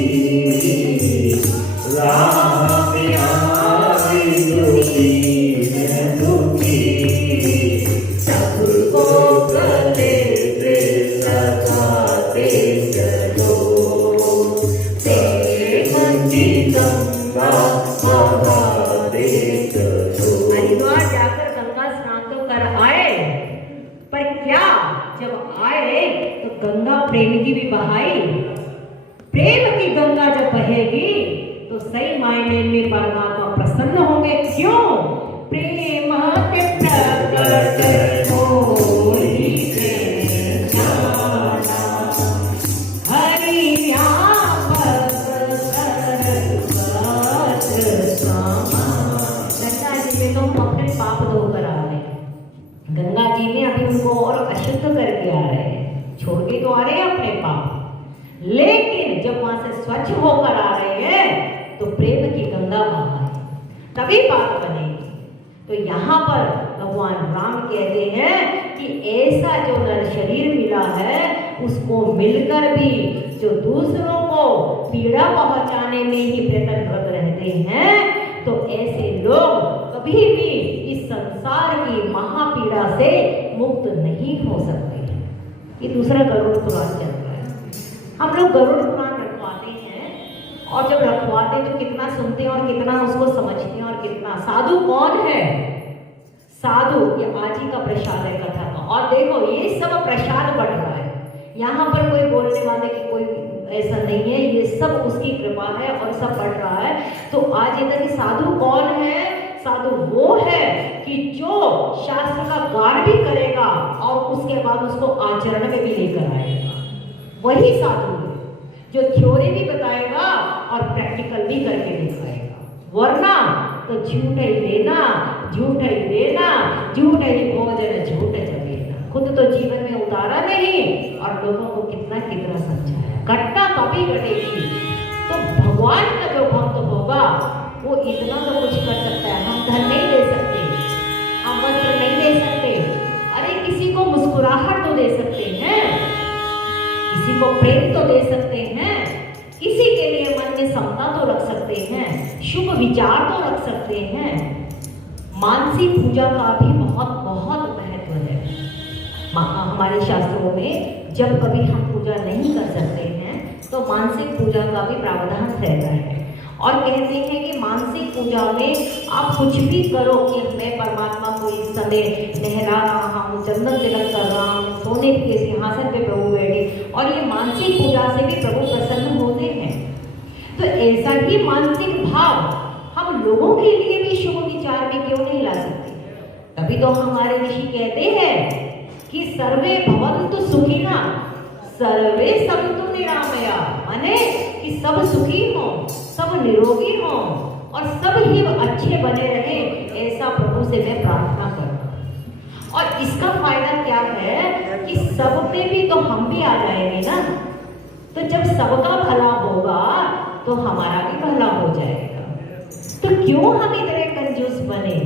राम से आए जो दीन दुखी, सबको गले से लगाते चलो, प्रेम की गंगा बहाते चलो। हरिद्वार जाकर गंगा स्नान तो कर आए, पर क्या जब आए तो गंगा प्रेम की भी बहाई। प्रेम की गंगा जब बहेगी तो सही मायने में परमात्मा प्रसन्न होंगे। क्यों? प्रेम के प्रकट होई जाना, हरि व्यापक सर्वत्र समा। गंगा जी में तो हम अपने पाप धोकर आ रहे हैं, गंगा जी में अभी उनको और अशुद्ध करके आ रहे हैं, छोड़ के तो आ रहे हैं अपने पाप, लेकिन जब वहां से स्वच्छ होकर आ रहे हैं तो प्रेम की गंगा बहाए तभी पाप बनेगी। तो यहाँ पर भगवान राम कहते हैं कि ऐसा जो नर शरीर मिला है उसको मिलकर भी जो दूसरों को पीड़ा पहुंचाने में ही प्रयत्नरत रहते हैं, तो ऐसे लोग कभी भी इस संसार की महापीड़ा से मुक्त नहीं हो सकते। ये दूसरा गरुड़ पुराण चल रहा है। हम लोग गरुड़ पुराण रखवाते हैं, और जब रखवाते हैं तो कितना सुनते हैं और कितना उसको समझते हैं और कितना। साधु कौन है? साधु ये आज ही का प्रसाद है कथा का। और देखो ये सब प्रसाद बढ़ रहा है, यहाँ पर कोई बोलने वाले की कोई ऐसा नहीं है, ये सब उसकी कृपा है और सब बढ़ रहा है। तो आज इधर कि साधु कौन है? साधु वो है कि जो शास्त्र का गान भी करेगा और उसके बाद उसको आचरण में भी लेकर आएगा, वही साधु है जो थ्योरी भी बताएगा और प्रैक्टिकल भी करके दिखाएगा। वरना तो झूठ ही लेना, झूठ ही देना, झूठ ही भोजन, झूठ जगेना। खुद तो जीवन में उतारा नहीं और लोगों को कितना कितना समझाया। घटना कभी घटेगी तो भगवान का जो भक्त होगा वो इतना तो कुछ कर सकता है। हम धन नहीं दे सकते, हम वस्त्र नहीं दे सकते, अरे किसी को मुस्कुराहट तो दे सकते हैं, किसी को प्रेम तो दे सकते हैं, किसी के लिए मन में समता तो रख सकते हैं, शुभ विचार तो रख सकते हैं। मानसिक पूजा का भी बहुत बहुत महत्व है। हमारे शास्त्रों में जब कभी हम पूजा नहीं कर सकते हैं तो मानसिक पूजा का भी प्रावधान रहता है, और कहते हैं कि मानसिक पूजा में आप कुछ भी करो कि मैं परमात्मा को इस समय नहला रहा हूँ, चंदन तिलक कर रहा हूँ, सोने के सिंहासन पे प्रभु बैठे, और ये मानसिक पूजा से भी प्रभु प्रसन्न होते हैं। तो ऐसा ही मानसिक भाव हम लोगों के लिए भी शुभ विचार में क्यों नहीं ला सकते? तभी तो हमारे ऋषि कहते हैं कि सर्वे भवन्तु सुखिनः सर्वे सन्तु निरामया, माने कि सब सुखी हो, सब निरोगी हो और सब ही अच्छे बने रहे, ऐसा प्रभु से मैं प्रार्थना करता हूँ। और इसका है कि सब में भी तो हम भी आ जाएंगे ना। तो जब सबका भला होगा तो हमारा भी भला हो जाएगा। तो क्यों हम इतने कंजूस बने?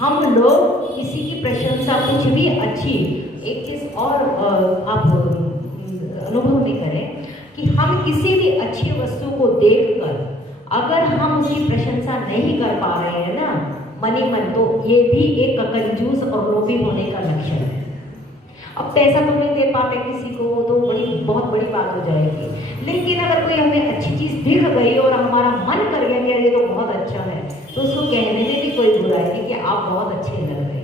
हम लोग किसी की प्रशंसा कुछ भी अच्छी, एक चीज और आप अनुभव नहीं करें कि हम किसी भी अच्छी वस्तु को देखकर अगर हम उसकी प्रशंसा नहीं कर पा रहे हैं ना मनी मन, तो ये भी एक कंजूस और लोभी होने का लक्षण है। अब पैसा तो नहीं दे पाते किसी को तो बहुत बड़ी बात हो जाएगी, लेकिन अगर कोई हमें अच्छी चीज दिख गई और हमारा मन कर गया कि ये तो बहुत अच्छा है, तो उसको कहने में भी कोई बुराई नहीं कि आप बहुत अच्छे लग रहे हैं।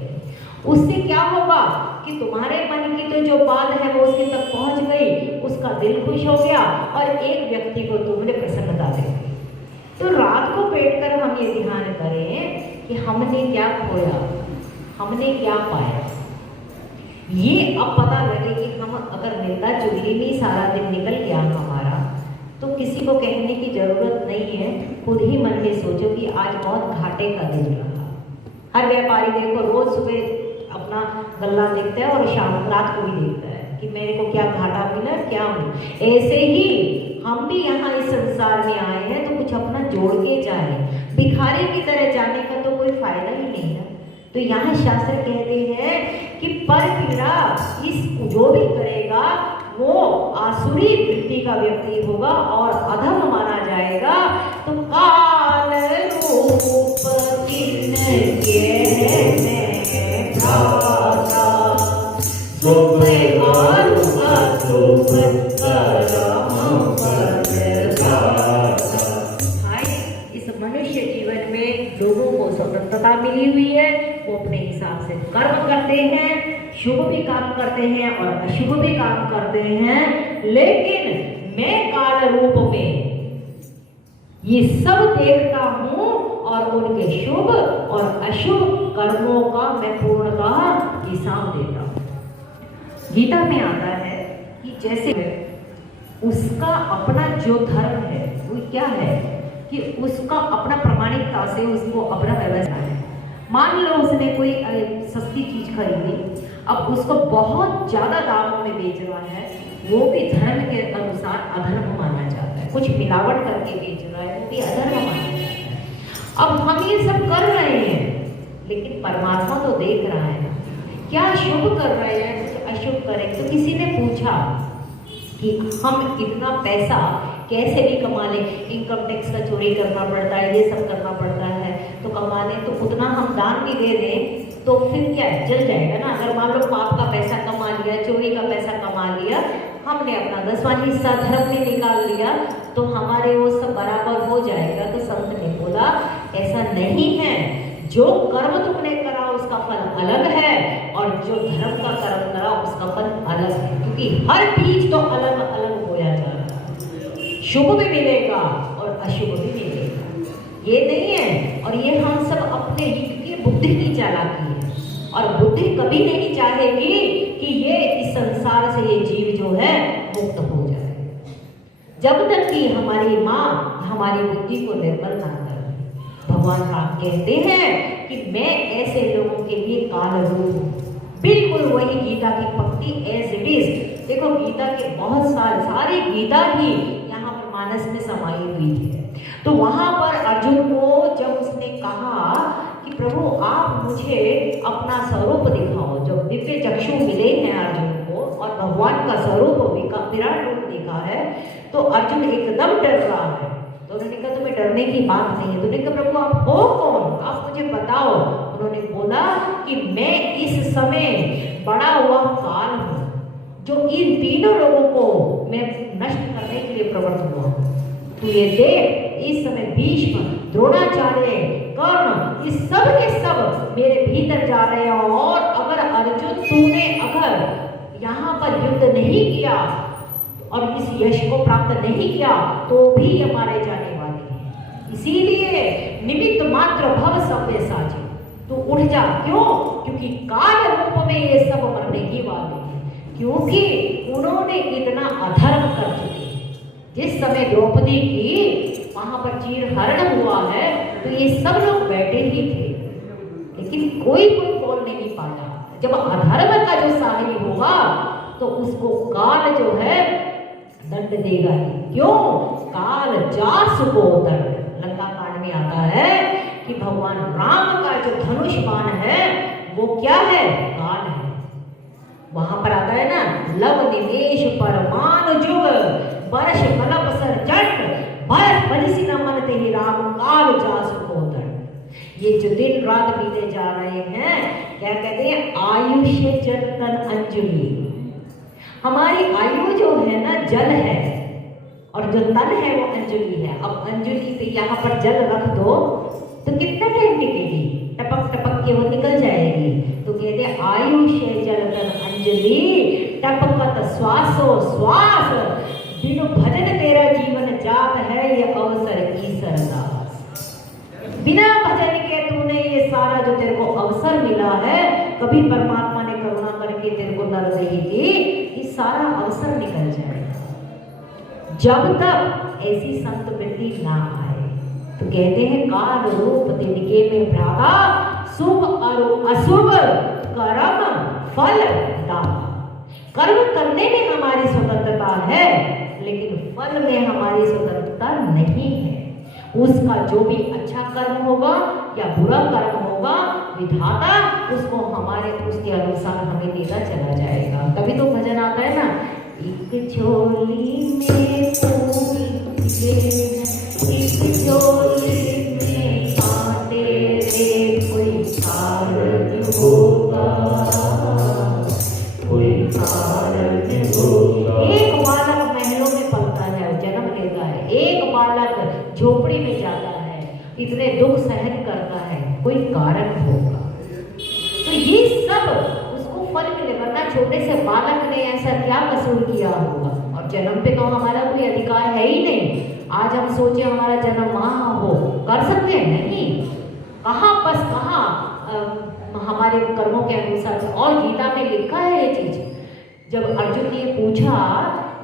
उससे क्या होगा कि तुम्हारे मन की तो जो बात है वो उसके तक पहुंच गई, उसका दिल खुश हो गया और एक व्यक्ति को तुमने प्रसन्नता दे दी। तो रात को बैठकर हम ये ध्यान करें कि हमने क्या खोया, हमने क्या पाया। ये अब पता लगे कि हम अगर निंदा चुगली में सारा दिन निकल गया हमारा, तो किसी को कहने की जरूरत नहीं है। खुद ही मन में सोचो कि आज बहुत घाटे का दिन रहा। हर व्यापारी देखो रोज सुबह अपना गल्ला देखता है और शाम रात को भी देखता है कि मेरे को क्या घाटा मिला, क्या हूँ। ऐसे ही हम भी यहाँ इस संसार में आए हैं तो कुछ अपना जोड़ के जाए। भिखारी की तरह जाने का तो कोई फायदा ही नहीं है। तो यहाँ शास्त्र कहते हैं कि पर पीड़ा इस जो भी करेगा वो आसुरी वृत्ति का व्यक्ति होगा और अधम माना जाएगा। तो काल रूप किनके है भ्राता, शुभ और अशुभ कर्म फलदाता। इस मनुष्य जीवन में लोगों को स्वतंत्रता मिली हुई है, वो अपने हिसाब से कर्म करते हैं, शुभ भी काम करते हैं और अशुभ भी काम करते हैं। लेकिन मैं काल रूप में ये सब देखता हूं और उनके शुभ और अशुभ कर्मों का मैं पूर्णतः हिसाब देता हूं। गीता में आता है कि जैसे उसका अपना जो धर्म है वो क्या है कि उसका अपना प्रामाणिकता से उसको अपना व्यवसाय है। मान लो उसने कोई सस्ती चीज खरीदी, अब उसको बहुत ज्यादा दामों में बेच रहा है, वो भी धर्म के अनुसार अधर्म माना जाता है। कुछ मिलावट करके बेच रहा है, वो भी अधर्म माना जाता है। अब हम ये सब कर रहे हैं, लेकिन परमात्मा तो देख रहा है क्या शुभ कर रहे हैं कुछ अशुभ करें। तो किसी ने पूछा कि हम इतना पैसा कैसे भी कमा लें, इनकम टैक्स का चोरी करना पड़ता है, ये सब करना पड़ता है, तो कमा लें तो उतना हम दान भी दे दें तो फिर क्या है, जल जाएगा ना। अगर मान लो पाप का पैसा कमा लिया, चोरी का पैसा कमा लिया, हमने अपना 10वां हिस्सा धर्म में निकाल लिया तो हमारे वो सब बराबर हो जाएगा। तो संत ने बोला ऐसा नहीं है, जो कर्म तुमने करा उसका फल अलग है और जो धर्म का कर्म करा उसका फल अलग है, क्योंकि हर बीज तो अलग अलग बोया जा रहा है। शुभ भी मिलेगा और अशुभ भी मिलेगा, ये नहीं है। और ये हम सब अपने बुद्धि की चालाकी है और बुद्धि कभी नहीं चाहेगी कि ये इस संसार से ये जीव जो है मुक्त हो जाए, जब तक कि हमारी माँ हमारी बुद्धि को निर्मल ना करे। भगवान राम कहते हैं कि मैं ऐसे लोगों के लिए काल रूप हूँ। बिल्कुल वही गीता की पंक्ति एज इट इज। देखो गीता के बहुत सारी गीता ही यहाँ पर मानस में समाई हुई है। तो वहां पर अर्जुन को जब उसने कहा कि प्रभु आप मुझे अपना स्वरूप दिखाओ, जब दिव्य चक्षु मिले हैं अर्जुन को और भगवान का स्वरूप विराट रूप दिखा है, तो अर्जुन एकदम डर रहा है। तो उन्होंने कहा तुम्हें डरने की बात नहीं है। तो उन्होंने कहा प्रभु आप हो कौन, आप मुझे बताओ। उन्होंने बोला कि मैं इस समय बड़ा हुआ काल हूँ जो इन तीनों लोगों को मैं नष्ट करने के लिए प्रवृत्त हुआ हूँ। तो ये देख इस समय भीष्म, द्रोणाचार्य, कर्ण, इस सब के सब मेरे भीतर जा रहे हैं। और अगर अर्जुन तूने अगर यहाँ पर युद्ध नहीं किया और इस यश को प्राप्त नहीं किया तो भी ये मारे जाने वाले हैं। इसीलिए निमित्त मात्र भव सव्य साची, तो उठ जा। क्यों? क्योंकि काल रूप में ये सब मरने ही वाले हैं, क्योंकि उन्होंने इतना अधर्म कर चुके। जिस समय द्रौपदी की वहां पर चीर हरण हुआ है तो ये सब लोग बैठे ही थे, लेकिन कोई बोल नहीं पाया। जब अधर्म का जो सहाय होगा तो उसको काल जो है दंड देगा ही। क्यों? काल जासु को दंड। लंका कांड में आता है कि भगवान राम का जो धनुष बाण है वो क्या है? काल है। वहां पर आता है ना, लव निमेश परमाणु जुग वर्ष कलप सर जट बरस बरिसी न मनते ही राम काल जासु को दंड। ये जो दिन रात बीते जा रहे हैं, क्या कहते हैं? आयुष्य जल तन अंजलि। हमारी आयु जो है ना जल है और जो तन है वो अंजलि है। अब अंजलि से यहाँ पर जल रख दो तो कितना टाइम टिकेगी? टपक टपक के वो निकल जाएगी। तो कहते हैं आयुष्य जल तन अंजलि टपकत श्वासो श्वास बिनु भजन तेरा जीवन जात है ये अवसर ईश्वर दास। बिना भजन के तूने ये सारा जो तेरे को अवसर मिला है, कभी परमात्मा ने करुणा करके तेरे को नर नहीं दी, ये सारा अवसर निकल जाएगा जब तक ऐसी संत वृत्ति ना आए। तो कहते हैं काल रूप तिनके में भ्राता शुभ और अशुभ कर्म फल दाता। कर्म करने में हमारी स्वतंत्रता है लेकिन फल में हमारी स्वतंत्रता नहीं है। उसका जो भी अच्छा कर्म होगा या बुरा कर्म होगा, विधाता उसको हमारे उसके अनुसार हमें देता चला जाएगा। तभी तो भजन आता है ना, एक झोली में फूल एक झोली में कांटे रे, कोई कारण होगा कोई कारण होगा। एक बालक महलों में पलता है, जन्म लेता है। एक बालक झोपड़ी में जाता है, इतने दुख सहन करता है, कोई कारण होगा। तो ये सब उसको फल मिले, वरना छोटे से बालक ने ऐसा क्या कसूर किया होगा। और जन्म पे तो हमारा कोई अधिकार है ही नहीं। आज हम सोचे हमारा जन्म वहां हो, कर सकते हैं? नहीं। कहाँ बस कहाँ हमारे कर्मों के अनुसार। और गीता में लिखा है ये चीज। जब अर्जुन ने पूछा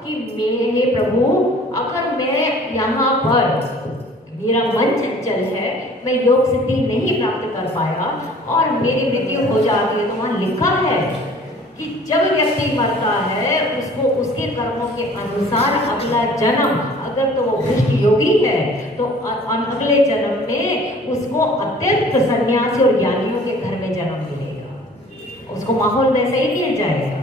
कि मेरे प्रभु, अगर मैं यहाँ पर मेरा मन चंचल है, मैं योग सिद्धि नहीं प्राप्त कर पाया और मेरी मृत्यु हो जाती है, तो वहाँ लिखा है कि जब व्यक्ति मरता है उसको उसके कर्मों के अनुसार अगला जन्म, अगर तो वो भ्रष्ट योगी है तो अगले जन्म में उसको अत्यंत सन्यासी और ज्ञानियों के घर में जन्म मिलेगा। उसको माहौल वैसे ही मिल जाएगा।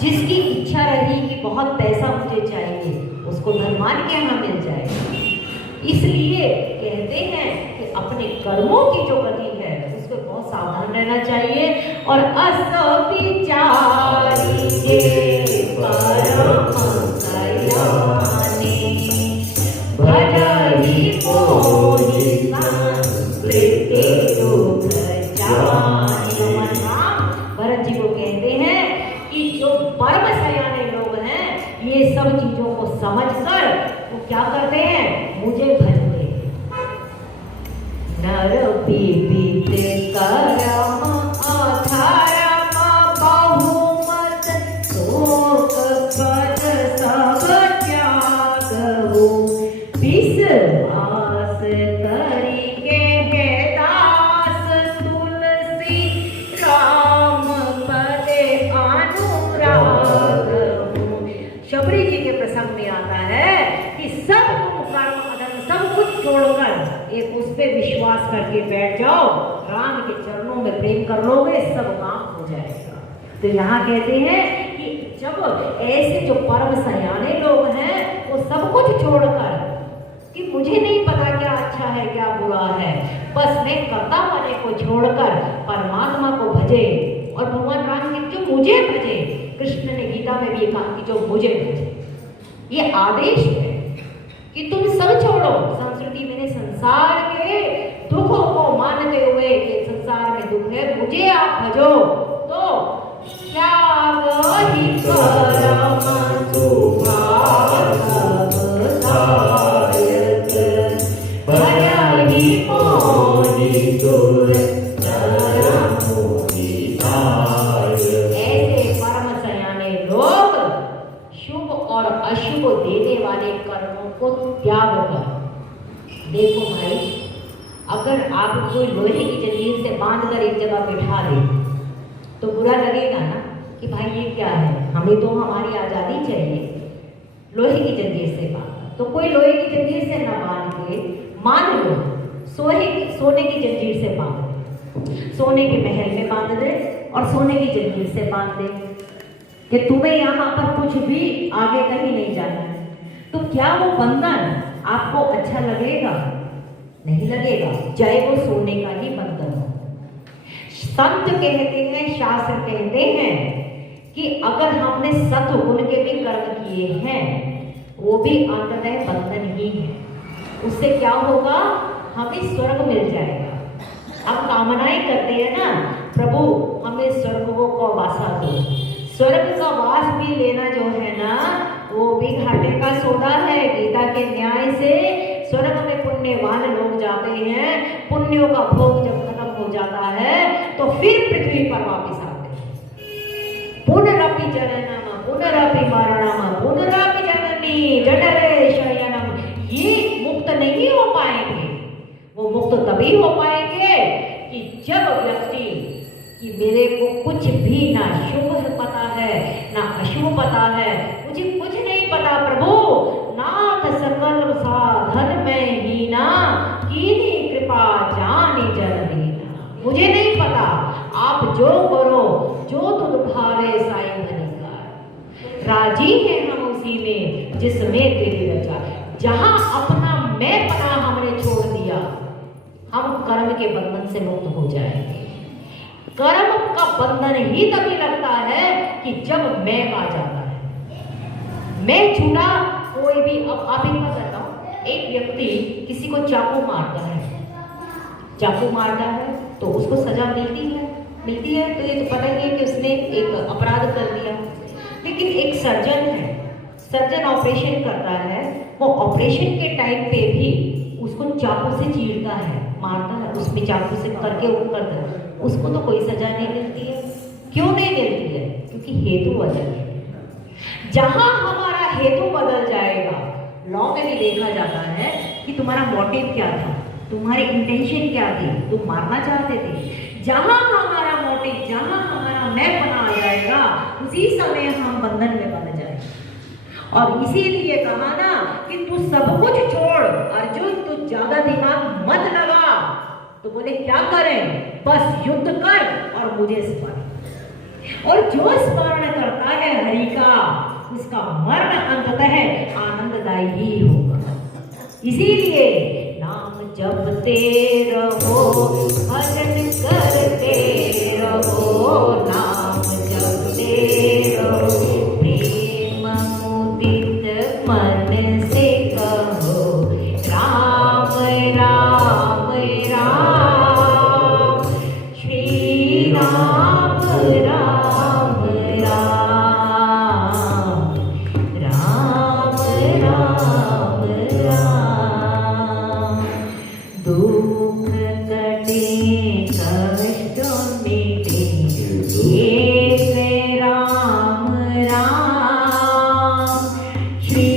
जिसकी इच्छा रही कि बहुत पैसा मुझे चाहिए, उसको धनवान के यहाँ मिल जाएगा। इसलिए कहते हैं कि अपने कर्मों की जो गति है उसको बहुत सावधान रहना चाहिए। और अस विचारी परम कल्याणी भजहि मोहि संस्कृत दुख जानि। भरत जी को कहते हैं कि जो परम सयाने लोग हैं, ये सब चीजों को समझकर वो क्या करते हैं? मुझे भजते हैं। नर पीड़ित करम अधर्म बहुमत शोक पद सब त्यागहु विश्वास करिके हे दास तुलसी राम पदे अनुराग। शबरी जी के प्रसंग में आता है कि सब तुम कर्म अधर्म सब कुछ छोड़कर एक उस पे विश्वास करके बैठ जाओ, राम के चरणों में प्रेम कर लोगे, सब काम हो जाएगा। तो यहाँ कहते हैं कि जब ऐसे जो परम सयाने लोग हैं वो सब कुछ छोड़कर कि मुझे नहीं पता क्या अच्छा है क्या बुरा है, बस मैं कर्ता पने को छोड़कर परमात्मा को भजे और भगवान राम के जो मुझे भजे। कृष्ण ने गीता में भी कहा कि जो मुझे भजे, ये आदेश है कि तुम सब छोड़ो। संस्कृति मैंने संसार के दुखों को मानते हुए कि संसार में दुख है, मुझे आप भजो। तो त्याग ही परम सुभाग सायक भजहि मोहि सुर चरण मोहि साय। ऐसे परम सयाने लोग शुभ और अशुभ देने वाले कर्मों को त्याग कर। देखो भाई, अगर आप कोई लोहे की जंजीर से बांधकर एक जगह बिठा दे तो तो बुरा लगेगा ना कि भाई ये क्या है, हमें तो हमारी आज़ादी चाहिए। लोहे की जंजीर से बांधा, तो कोई लोहे की जंजीर से ना बांध के मान लो सोने की जंजीर से बांध दे, सोने के महल में बांध दे और सोने की जंजीर से बांध दे कि तुम्हें यहाँ पर कुछ भी आगे कहीं नहीं जाना है, तो क्या वो बंधन आपको अच्छा लगेगा? नहीं लगेगा, चाहे वो सोने का ही बंधन हो। संत कहते हैं, शास्त्र कहते हैं कि अगर हमने सत्गुण के भी कर्म किए हैं वो भी अंततः बंधन ही है। उससे क्या होगा? हमें स्वर्ग मिल जाएगा। हम कामनाएं करते हैं ना, प्रभु हमें स्वर्ग को वासा दो। स्वर्ग का वास भी लेना जो है ना, वो भी घाटे का सौदा है। गीता के न्याय से स्वर्ग में पुण्यवान लोग जाते हैं, पुण्यों का भोग जब खत्म हो जाता है तो फिर पृथ्वी पर वापस आते हैं। पुनरपि जननम पुनरपि मरणम पुनरपि जननी जठरे शयनम। ये मुक्त नहीं हो पाएंगे। वो मुक्त तभी हो पाएंगे कि जब व्यक्ति कि मेरे को कुछ भी ना शुभ पता है ना अशुभ पता है, मुझे कुछ नहीं पता प्रभु, नाथ सकल साधन में ही ना कीनी कृपा जानी जन दीना। मुझे नहीं पता, आप जो करो जो तुम भावे साई धनिकार। राजी है हम उसी में जिसमें तेरी रचा। जहां अपना मैं पना हमने छोड़ दिया, हम कर्म के बंधन से मुक्त हो जाएंगे। कर्म का बंधन ही तभी लगता है कि जब मैं आ जाता है। मैं छूटा कोई भी। अब आप ही बताता हूँ, एक व्यक्ति किसी को चाकू मारता है, चाकू मारता है तो उसको सजा मिलती है तो ये तो पता ही है कि उसने एक अपराध कर दिया। लेकिन एक सर्जन है, सर्जन ऑपरेशन करता है, वो ऑपरेशन के टाइम पे भी उसको चाकू से चीरता है, मारता है, उसमें चाकू से करके वो करता है, उसको तो कोई सजा नहीं मिलती है। क्यों नहीं मिलती है? क्योंकि हेतु बदल है। जहां हमारा हेतु बदल जाएगा, लॉ में भी देखा जाता है कि तुम्हारा मोटिव क्या था, तुम्हारी इंटेंशन क्या थी, तुम मारना चाहते थे। जहां हमारा मोटिव, जहां हमारा मैं बना आ जाएगा, उसी समय हम बंधन में बन जाएंगे। और इसीलिए कहा ना कि तू सब कुछ छोड़ अर्जुन, तू ज्यादा दिमाग मत लगा। तो बोले क्या करें? बस युद्ध कर और मुझे स्मरण। और जो स्मरण करता है हरि का, उसका मरण अंततः आनंददायी ही होगा। इसीलिए नाम जपते रहो, भजन करते रहो, नाम जपते रहो, प्रेम मुदित मन से कहो, राम राम राम, श्री राम राम राम, राम राम राम। दुख कटे कष्ट मिटे, एक राम राम, श्री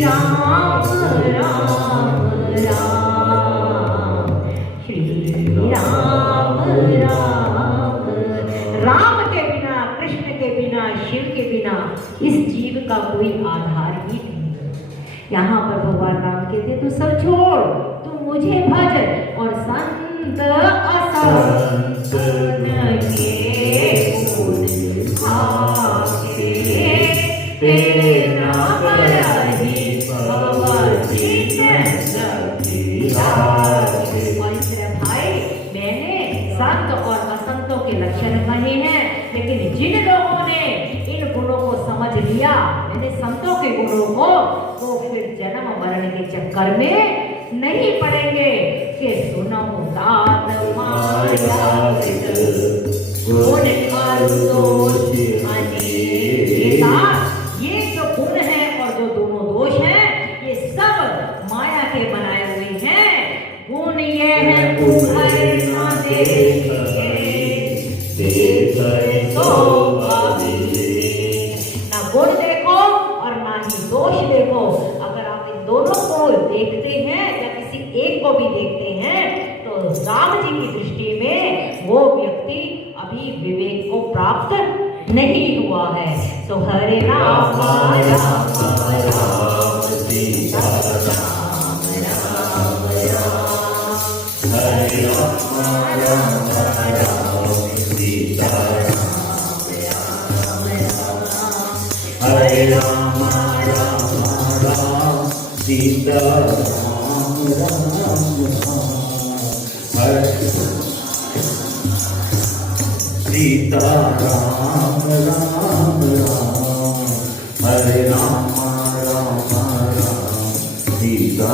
राम राम राम, श्री राम राम। राम के बिना, कृष्ण के बिना, शिव के बिना इस जीव का कोई आधार ही नहीं है। यहाँ पर भगवान राम कहते तू सब छोड़, तू मुझे भज। और संत असंत के गुण आके, तेरे नाम रही भवजीत सखी राखे। और इसलिए भाई, मैंने संत और असंतों के लक्षण कहे हैं, लेकिन जिन लोगों ने इन गुणों को समझ लिया, मैंने संतों के गुणों को, तो फिर जन्म मरण के चक्कर में नहीं पड़ेंगे कि सुनो दात माया गुण दोष ये जो गुण है और जो दोनों दोष हैं, ये सब माया के बनाए हुए हैं। गुण ये है उभर ना देखे, ना गुण देखो और ना ही दोष देखो। अगर आप इन दोनों को देखते हैं या किसी एक को भी देखते हैं, तो राम जी की दृष्टि में वो व्यक्ति अभी विवेक को प्राप्त नहीं हुआ है। तो हरे राम राम राम सीता राम राम राम, हरे राम राम राम सीता राम हरे राम राम राम सीता राम हरे सीता राम राम राम हरे राम राम राम सीता